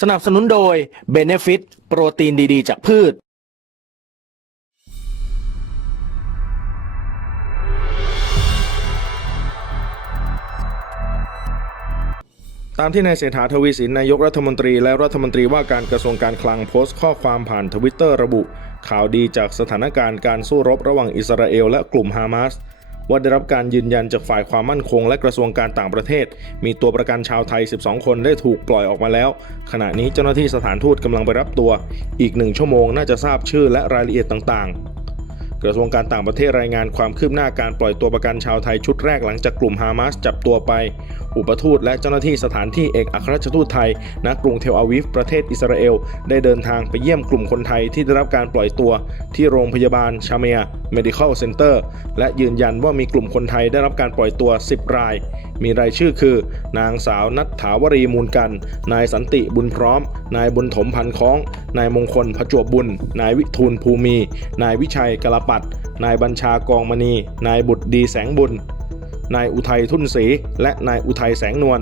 สนับสนุนโดย Benefit โปรตีนดีๆ จากพืช ตามที่นายเศรษฐาทวีสินนายกรัฐมนตรีและรัฐมนตรีว่าการกระทรวงการคลังโพสต์ข้อความผ่านทวิตเตอร์ระบุ ข่าวดีจากสถานการณ์การสู้รบระหว่างอิสราเอลและกลุ่มฮามาส ว่าได้รับการยืนยันจากฝ่ายความมั่นคง และกระทรวงการต่างประเทศ มีตัวประกันชาวไทย 12 คนได้ถูกปล่อยออกมาแล้ว ขณะนี้เจ้าหน้าที่สถานทูตกำลังไปรับตัว อีกหนึ่งชั่วโมงน่าจะทราบชื่อและรายละเอียดต่างๆ กระทรวงการต่างประเทศรายงานความคืบหน้าการปล่อยตัวประกันชาวไทยชุดแรกหลังจากกลุ่มฮามาสจับตัวไป อุปทูตและเจ้าหน้าที่สถานที่เอกอัครราชทูตไทย ณ กรุงเทลอาวิฟ ประเทศอิสราเอล ได้เดินทางไปเยี่ยมกลุ่มคนไทยที่ได้รับการปล่อยตัว ที่โรงพยาบาลชาเมีย Medical Center และยืนยันว่ามีกลุ่มคนไทยได้รับการปล่อยตัว 10 ราย มีรายชื่อคือ นางสาวนัทถาวรีมูลกัน นายสันติบุญพร้อม นายบุญถมพันค้อง นายมงคลผจวบบุญ นายวิทูลภูมีนายวิชัยกลปัด นายบัญชากองมณี นายบุตรดีแสงบุญ นายอุทัยทุ่นศรีและนายอุทัยแสงนวล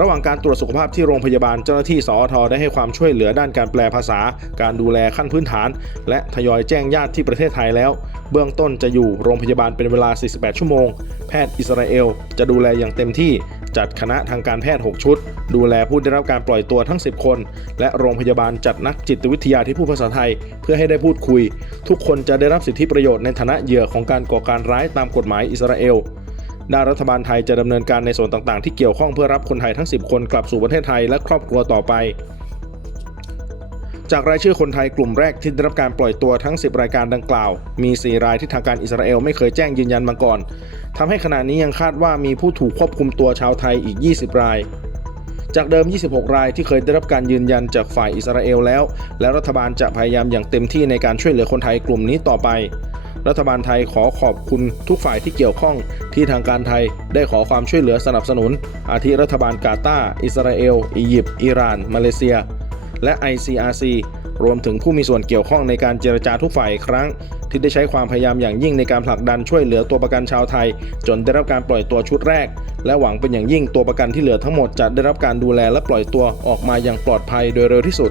ระหว่างการตรวจสุขภาพที่โรงพยาบาลเจ้าหน้าที่สอทได้ให้ความช่วยเหลือด้านการแปลภาษา การดูแลขั้นพื้นฐาน และทยอยแจ้งญาติที่ประเทศไทยแล้ว เบื้องต้นจะอยู่โรงพยาบาลเป็นเวลา 48 ชั่วโมง แพทย์อิสราเอล จะดูแลอย่างเต็มที่จัดคณะทางการแพทย์ 6 ชุด ดูแลผู้ได้รับการปล่อยตัวทั้ง 10 คน และโรงพยาบาลจัดนักจิตวิทยาที่พูดภาษาไทย เพื่อให้ได้พูดคุย ทุกคนจะได้รับสิทธิประโยชน์ในฐานะเหยื่อของการก่อการร้ายตามกฎหมายอิสราเอล ด้านรัฐบาลไทยจะดำเนินการในส่วนต่างๆ ที่เกี่ยวข้องเพื่อรับคนไทยทั้ง 10 คนกลับสู่ประเทศไทยและครอบครัวต่อไป จากรายชื่อคนไทยกลุ่มแรกที่ได้รับการปล่อยตัวทั้ง 10 รายการดังกล่าว มี 4 รายที่ทางการอิสราเอลไม่เคยแจ้งยืนยันมาก่อนทำให้ขณะนี้ยังคาดว่ามีผู้ถูกควบคุมตัวชาวไทยอีก 20 รายจากเดิม 26 รายที่เคยได้รับการยืนยันจากฝ่ายอิสราเอลแล้ว และรัฐบาลจะพยายามอย่างเต็มที่ในการช่วยเหลือคนไทยกลุ่มนี้ต่อไป รัฐบาลไทยขอขอบคุณทุกฝ่ายที่เกี่ยวข้อง ที่ทางการไทยได้ขอความช่วยเหลือสนับสนุน อาทิรัฐบาลกาตาร์อิสราเอล อียิปต์อิหร่าน มาเลเซีย และ ICRC รวมถึงผู้มีส่วนเกี่ยวข้องในการเจรจาทุกฝ่ายครั้ง ที่ได้ใช้ความพยายามอย่างยิ่งในการผลักดันช่วยเหลือตัวประกันชาวไทย จนได้รับการปล่อยตัวชุดแรก และหวังเป็นอย่างยิ่งตัวประกันที่เหลือทั้งหมดจะได้รับการดูแลและปล่อยตัวออกมาอย่างปลอดภัยโดยเร็วที่สุด